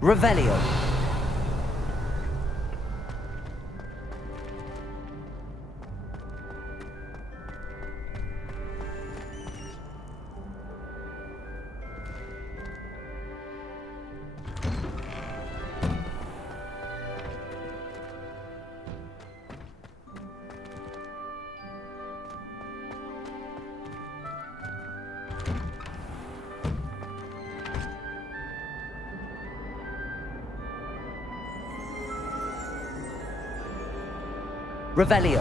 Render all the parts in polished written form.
Revelio. Revelio.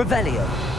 Revelio.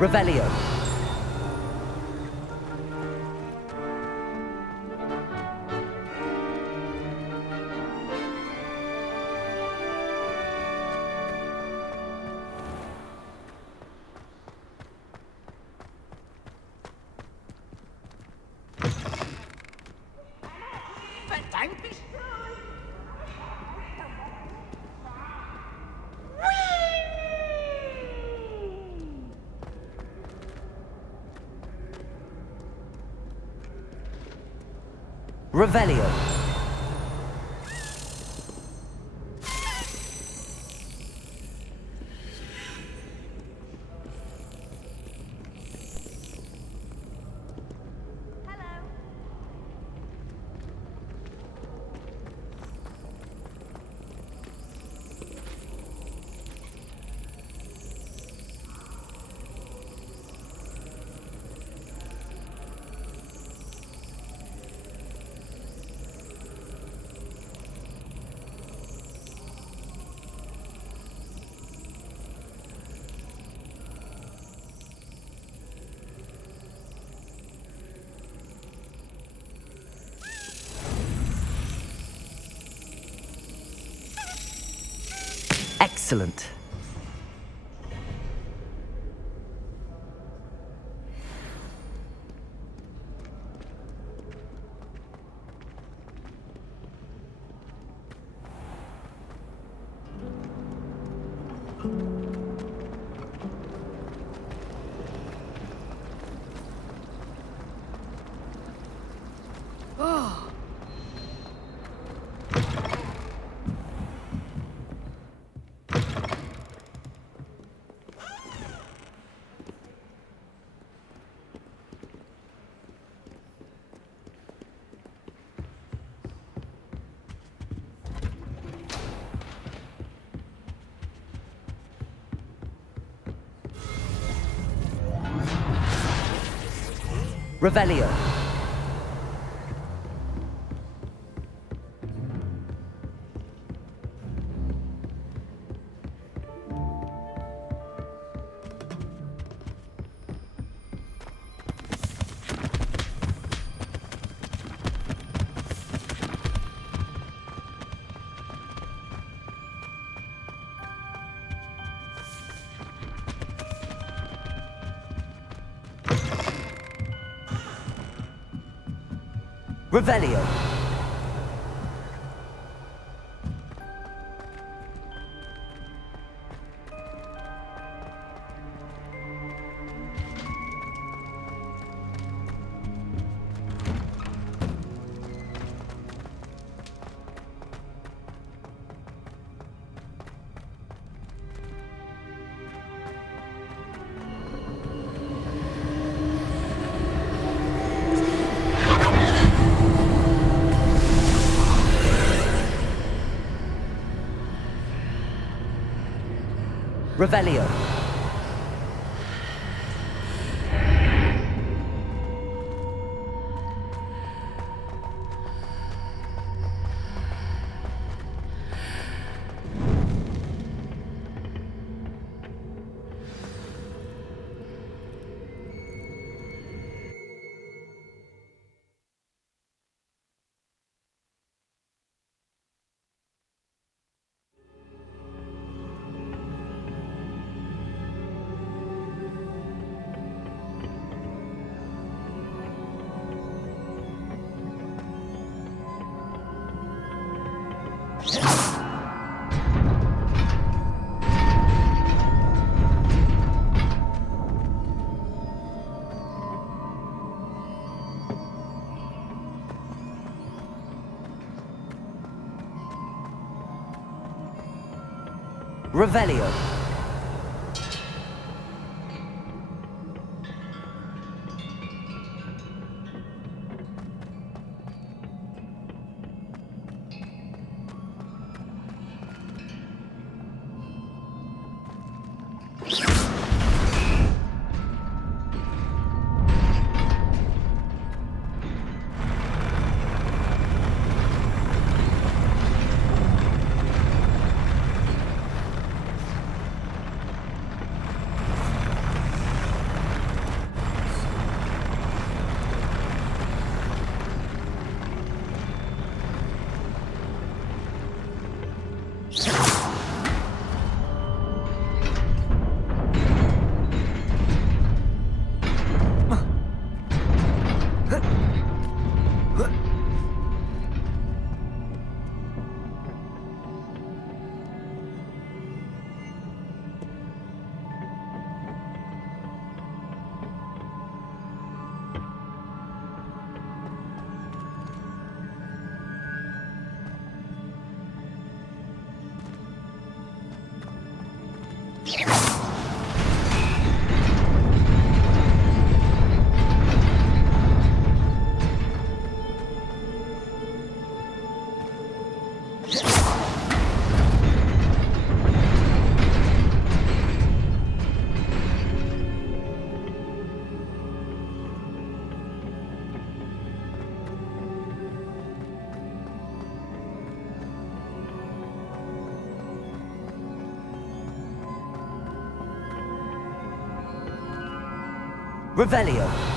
Revelio. Bedankt mich. Revelio. Excellent. Revelio. Revelio. Revelio. Revelio. Revelio.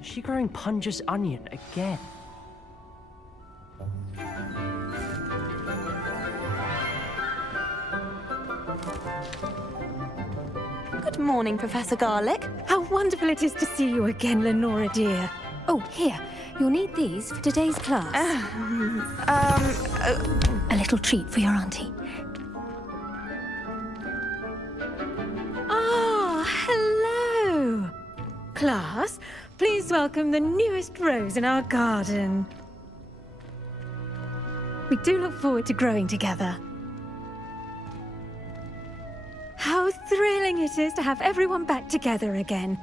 Is she growing Punja's onion again? Good morning, Professor Garlic. How wonderful it is to see you again, Lenora dear. Oh, here. You'll need these for today's class. A little treat for your auntie. Ah, hello. Class, please welcome the newest rose in our garden. We do look forward to growing together. How thrilling it is to have everyone back together again.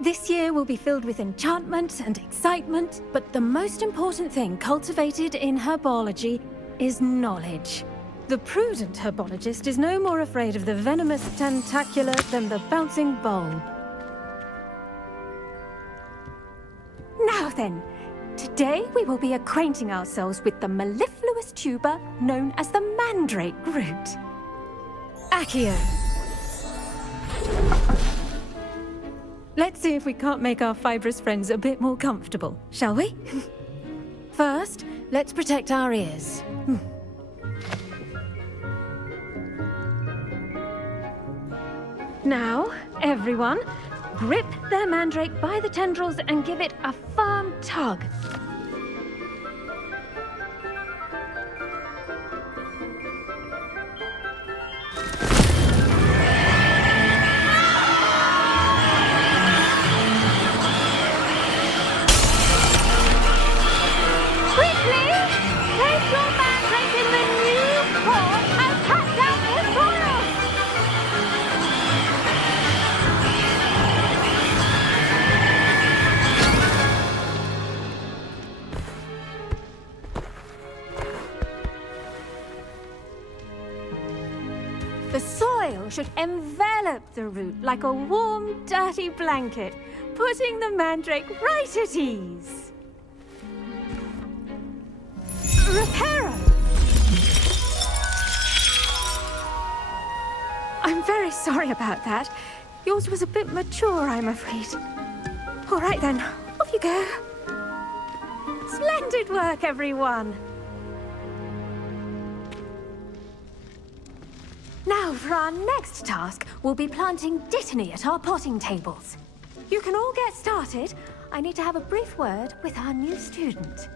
This year will be filled with enchantment and excitement, but the most important thing cultivated in herbology is knowledge. The prudent herbologist is no more afraid of the venomous tentacula than the bouncing bulb. Now then, today we will be acquainting ourselves with the mellifluous tuber known as the mandrake root. Accio. Let's see if we can't make our fibrous friends a bit more comfortable, shall we? First, let's protect our ears. Now, everyone, grip their mandrake by the tendrils and give it a firm tug. The soil should envelop the root like a warm, dirty blanket, putting the mandrake right at ease. Reparo! I'm very sorry about that. Yours was a bit mature, I'm afraid. All right then, off you go. Splendid work, everyone. Now, for our next task, we'll be planting Dittany at our potting tables. You can all get started. I need to have a brief word with our new student.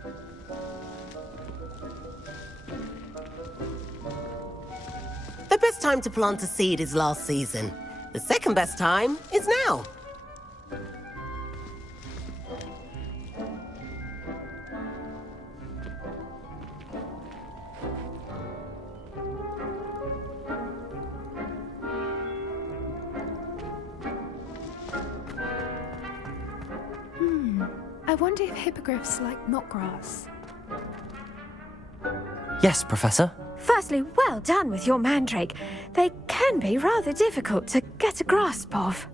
The best time to plant a seed is last season. The second best time is now. I wonder if hippogriffs like knotgrass. Yes, Professor. Firstly, well done with your mandrake. They can be rather difficult to get a grasp of.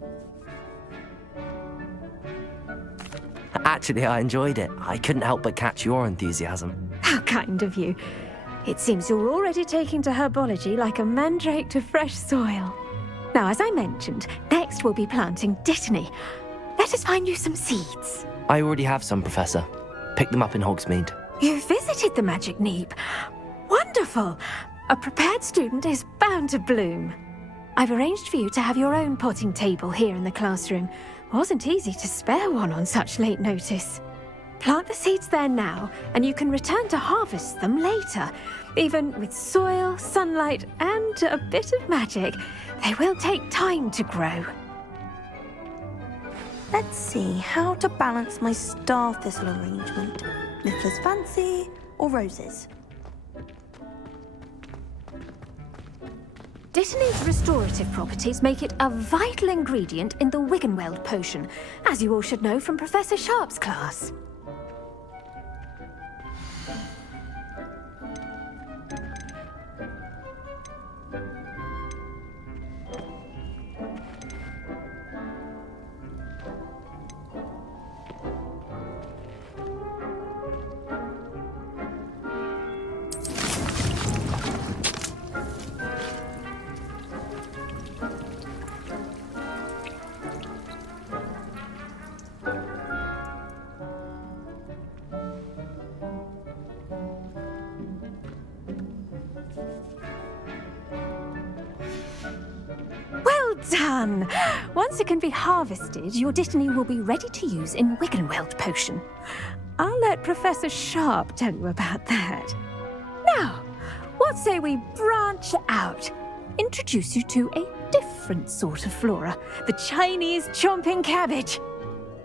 Actually, I enjoyed it. I couldn't help but catch your enthusiasm. How kind of you. It seems you're already taking to herbology like a mandrake to fresh soil. Now, as I mentioned, next we'll be planting Dittany. Let us find you some seeds. I already have some, Professor. Pick them up in Hogsmeade. You visited the Magic Neep. Wonderful! A prepared student is bound to bloom. I've arranged for you to have your own potting table here in the classroom. Wasn't easy to spare one on such late notice. Plant the seeds there now, and you can return to harvest them later. Even with soil, sunlight, and a bit of magic, they will take time to grow. Let's see how to balance my star thistle arrangement. Niffler's fancy or roses? Dittany's restorative properties make it a vital ingredient in the Wiggenweld potion, as you all should know from Professor Sharp's class. Done! Once it can be harvested, your Dittany will be ready to use in Wiggenweld potion. I'll let Professor Sharp tell you about that. Now, what say we branch out? Introduce you to a different sort of flora, the Chinese chomping cabbage.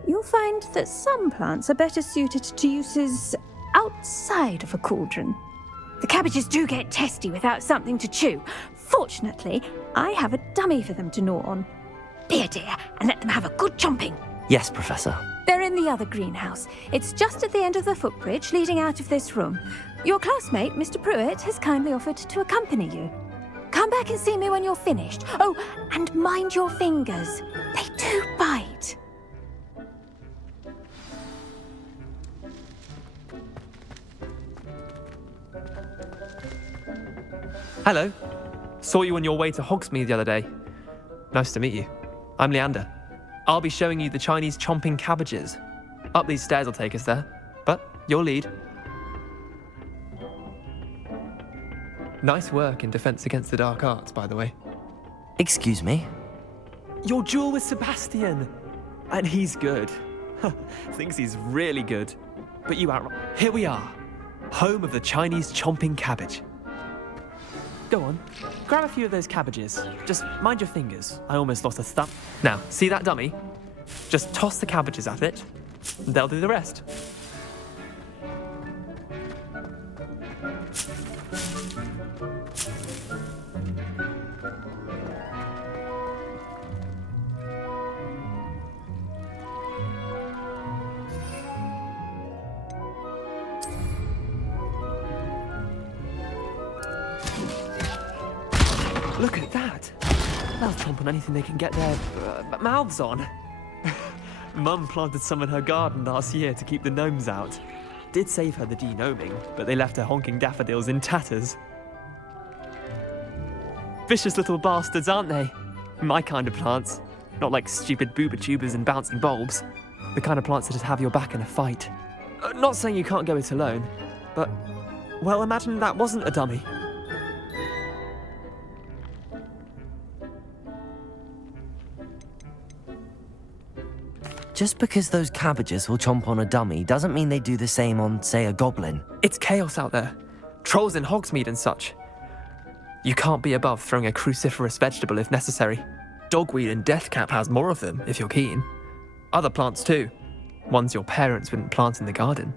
You'll find that some plants are better suited to uses outside of a cauldron. The cabbages do get testy without something to chew. Fortunately, I have a dummy for them to gnaw on. Be a dear and let them have a good chomping. Yes, Professor. They're in the other greenhouse. It's just at the end of the footbridge leading out of this room. Your classmate, Mr. Pruitt, has kindly offered to accompany you. Come back and see me when you're finished. Oh, and mind your fingers. They do bite. Hello. Saw you on your way to Hogsmeade the other day. Nice to meet you. I'm Leander. I'll be showing you the Chinese chomping cabbages. Up these stairs will take us there, but you'll lead. Nice work in Defense Against the Dark Arts, by the way. Excuse me? Your duel with Sebastian! And he's good. Thinks he's really good. But you outrun. Here we are. Home of the Chinese chomping cabbage. Go on, grab a few of those cabbages. Just mind your fingers. I almost lost a thumb. Now, see that dummy? Just toss the cabbages at it, and they'll do the rest. Look at that! They'll chomp on anything they can get their mouths on. Mum planted some in her garden last year to keep the gnomes out. Did save her the de-gnoming, but they left her honking daffodils in tatters. Vicious little bastards, aren't they? My kind of plants. Not like stupid booba tubers and bouncing bulbs. The kind of plants that'd have your back in a fight. Not saying you can't go it alone, but, well, imagine that wasn't a dummy. Just because those cabbages will chomp on a dummy doesn't mean they do the same on, say, a goblin. It's chaos out there. Trolls in Hogsmeade and such. You can't be above throwing a cruciferous vegetable if necessary. Dogweed and deathcap has more of them, if you're keen. Other plants too. Ones your parents wouldn't plant in the garden.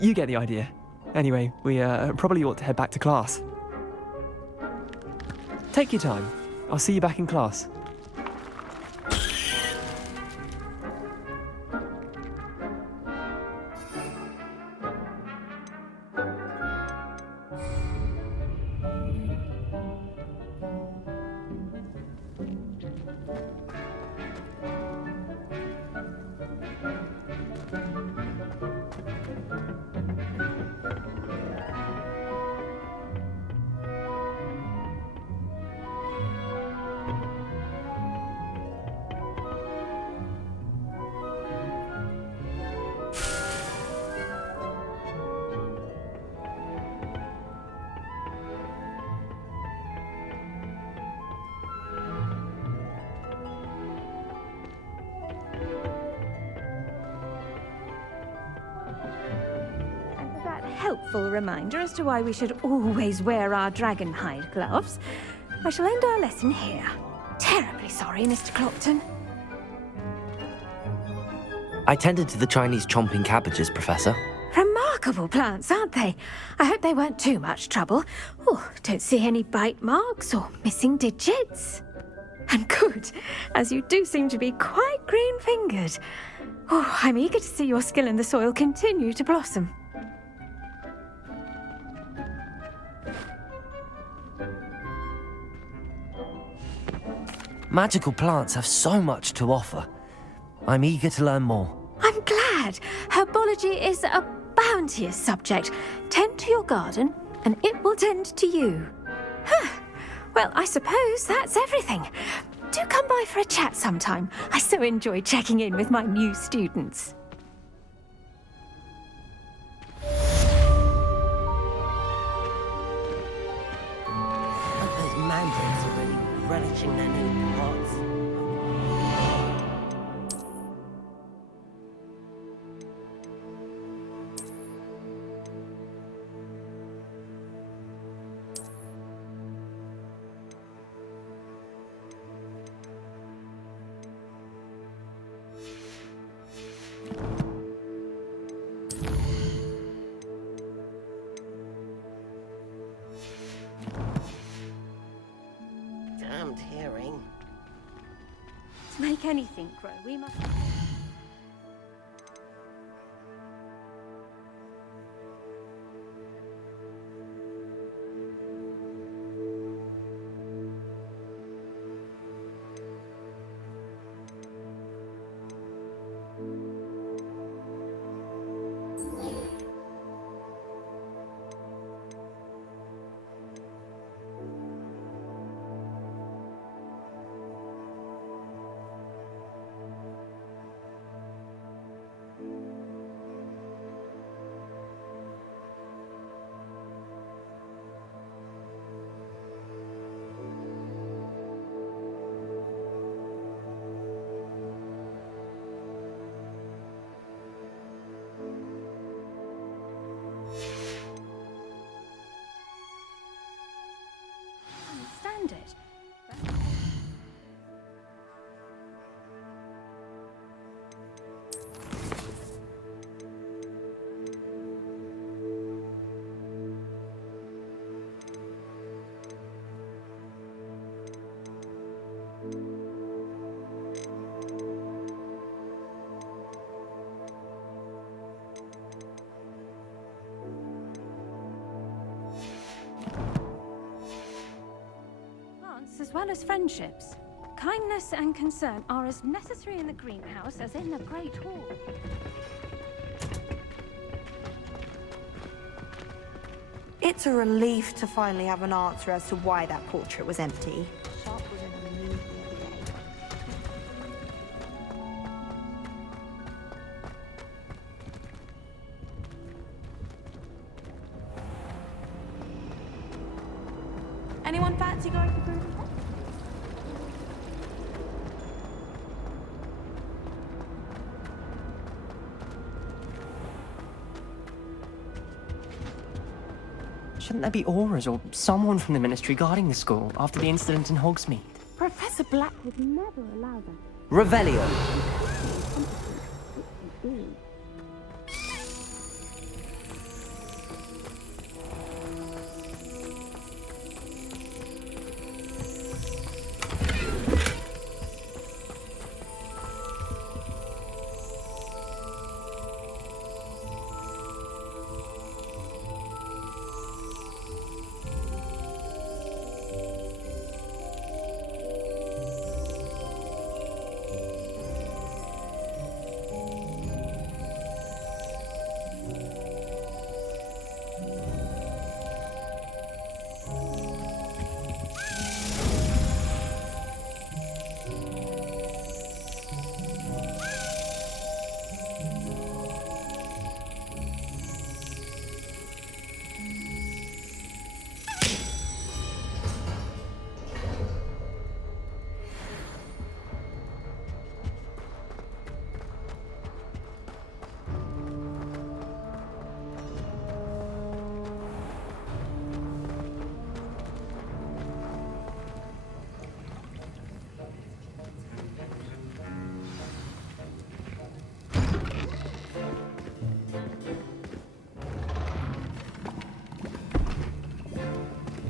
You get the idea. Anyway, we probably ought to head back to class. Take your time. I'll see you back in class. Helpful reminder as to why we should always wear our dragon hide gloves. I shall end our lesson here. Terribly sorry, Mr. Clopton. I tended to the Chinese chomping cabbages, Professor. Remarkable plants, aren't they? I hope they weren't too much trouble. Oh, don't see any bite marks or missing digits. And good, as you do seem to be quite green-fingered. Oh, I'm eager to see your skill in the soil continue to blossom. Magical plants have so much to offer. I'm eager to learn more. I'm glad. Herbology is a bounteous subject. Tend to your garden, and it will tend to you. Well, I suppose that's everything. Do come by for a chat sometime. I so enjoy checking in with my new students. Those mandrakes are really relishing their new pots. Damned hearing. To make anything grow, we must... understand it. As well as friendships. Kindness and concern are as necessary in the greenhouse as in the Great Hall. It's a relief to finally have an answer as to why that portrait was empty. Sharp was in a mood the other day. Anyone fancy going to food? Shouldn't there be auras or someone from the ministry guarding the school after the incident in Hogsmeade? Professor Black would never allow that. Revelio.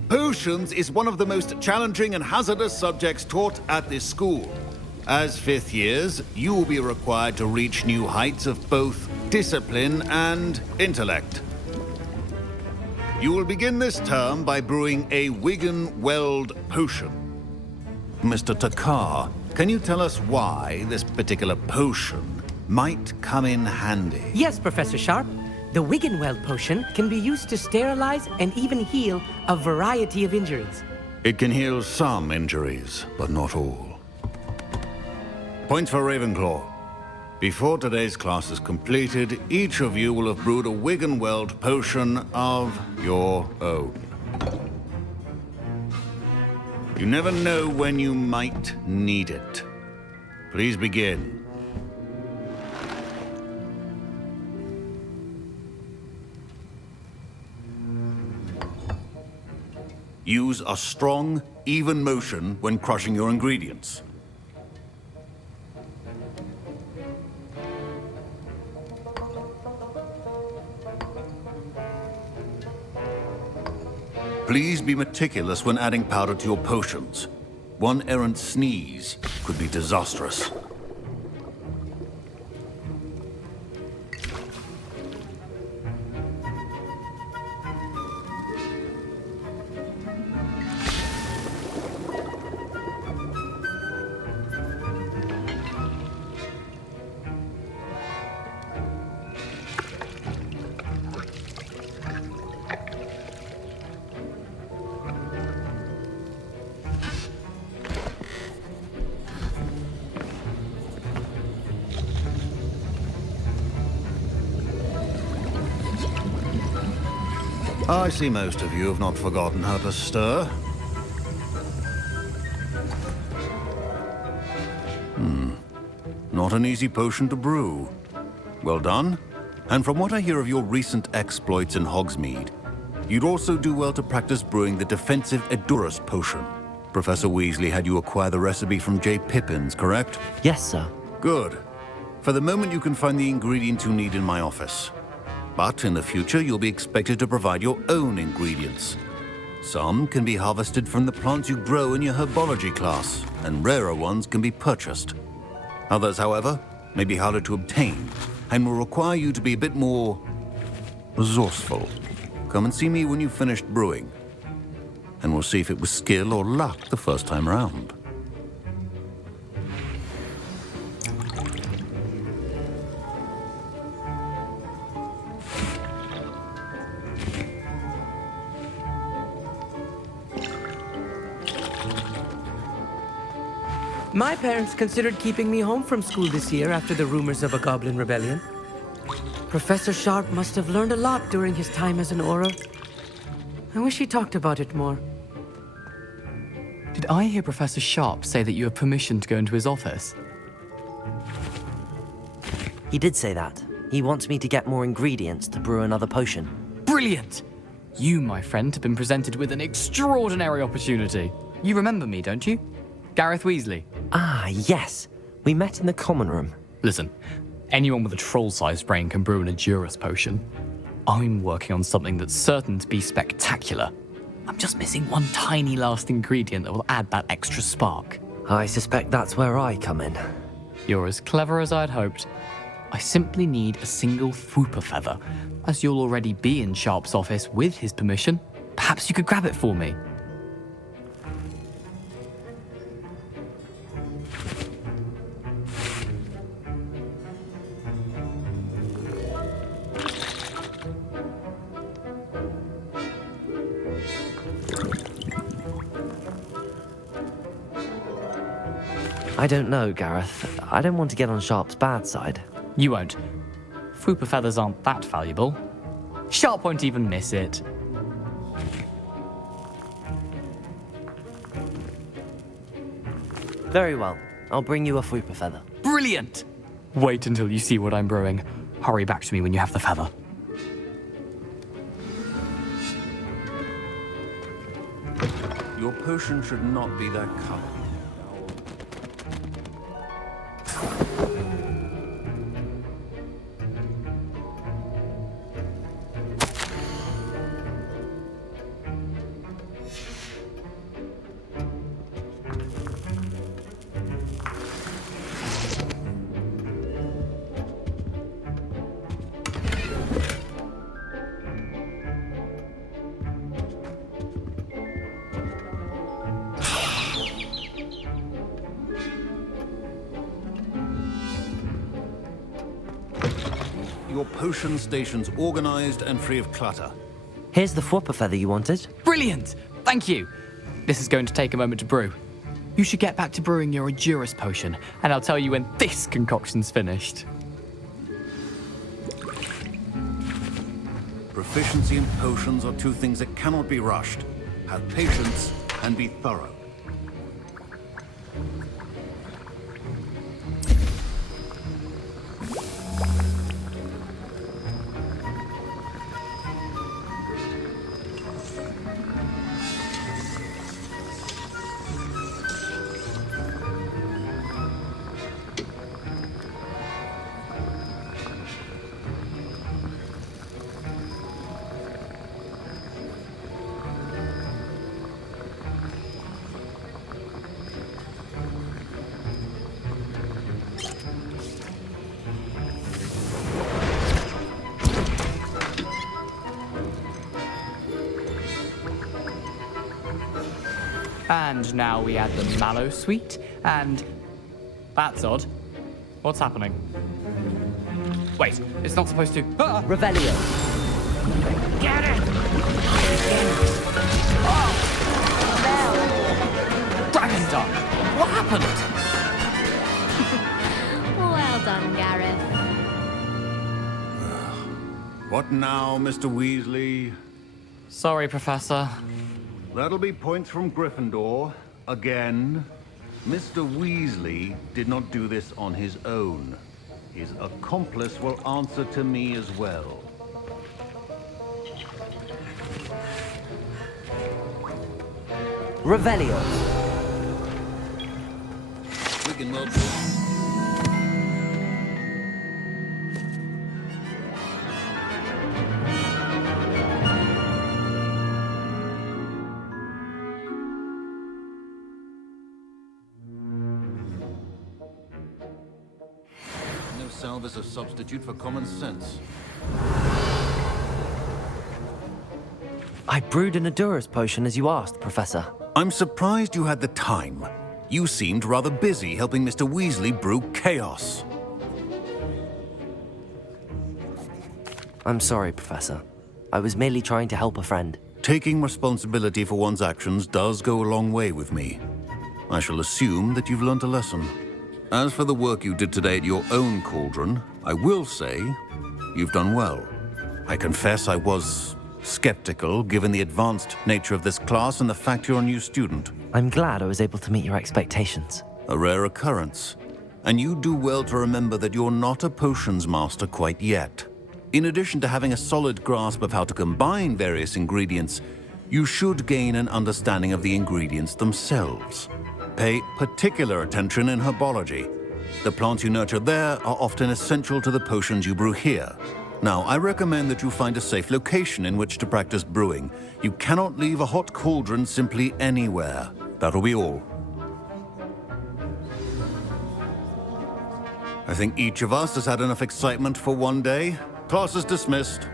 Potions is one of the most challenging and hazardous subjects taught at this school. As fifth years, you will be required to reach new heights of both discipline and intellect. You will begin this term by brewing a Wigan-Weld potion. Mr. Takar, can you tell us why this particular potion might come in handy? Yes, Professor Sharp. The Wigan-Weld potion can be used to sterilize and even heal a variety of injuries. It can heal some injuries, but not all. Points for Ravenclaw. Before today's class is completed, each of you will have brewed a Wigan-Weld potion of your own. You never know when you might need it. Please begin. Use a strong, even motion when crushing your ingredients. Please be meticulous when adding powder to your potions. One errant sneeze could be disastrous. I see most of you have not forgotten how to stir. Not an easy potion to brew. Well done. And from what I hear of your recent exploits in Hogsmeade, you'd also do well to practice brewing the defensive Edurus potion. Professor Weasley had you acquire the recipe from J. Pippins, correct? Yes, sir. Good. For the moment, you can find the ingredients you need in my office. But in the future, you'll be expected to provide your own ingredients. Some can be harvested from the plants you grow in your herbology class, and rarer ones can be purchased. Others, however, may be harder to obtain, and will require you to be a bit more resourceful. Come and see me when you've finished brewing, and we'll see if it was skill or luck the first time round. My parents considered keeping me home from school this year after the rumors of a goblin rebellion. Professor Sharp must have learned a lot during his time as an Auror. I wish he talked about it more. Did I hear Professor Sharp say that you have permission to go into his office? He did say that. He wants me to get more ingredients to brew another potion. Brilliant! You, my friend, have been presented with an extraordinary opportunity. You remember me, don't you? Gareth Weasley. Ah, yes. We met in the common room. Listen, anyone with a troll-sized brain can brew an Edurus potion. I'm working on something that's certain to be spectacular. I'm just missing one tiny last ingredient that will add that extra spark. I suspect that's where I come in. You're as clever as I'd hoped. I simply need a single Fwooper feather. As you'll already be in Sharp's office with his permission, perhaps you could grab it for me. I don't know, Gareth. I don't want to get on Sharp's bad side. You won't. Fwooper feathers aren't that valuable. Sharp won't even miss it. Very well. I'll bring you a Fwooper feather. Brilliant! Wait until you see what I'm brewing. Hurry back to me when you have the feather. Your potion should not be that color. Your potion station's organized and free of clutter. Here's the Fwooper feather you wanted. Brilliant! Thank you! This is going to take a moment to brew. You should get back to brewing your Edurus potion, and I'll tell you when this concoction's finished. Proficiency in potions are two things that cannot be rushed. Have patience and be thorough. And now we add the mallow sweet, and... That's odd. What's happening? Wait, it's not supposed to... Ah! Revelio. Get it! Dragon's Tongue! What happened? Well done, Gareth. What now, Mr. Weasley? Sorry, Professor. That'll be points from Gryffindor. Again. Mr. Weasley did not do this on his own. His accomplice will answer to me as well. Revelio. Wiggenweld. No salve is a substitute for common sense. I brewed an Edurus potion as you asked, Professor. I'm surprised you had the time. You seemed rather busy helping Mr. Weasley brew chaos. I'm sorry, Professor. I was merely trying to help a friend. Taking responsibility for one's actions does go a long way with me. I shall assume that you've learnt a lesson. As for the work you did today at your own cauldron, I will say you've done well. I confess I was skeptical given the advanced nature of this class and the fact you're a new student. I'm glad I was able to meet your expectations. A rare occurrence. And you do well to remember that you're not a potions master quite yet. In addition to having a solid grasp of how to combine various ingredients, you should gain an understanding of the ingredients themselves. Pay particular attention in herbology. The plants you nurture there are often essential to the potions you brew here. Now, I recommend that you find a safe location in which to practice brewing. You cannot leave a hot cauldron simply anywhere. That'll be all. I think each of us has had enough excitement for one day. Class is dismissed.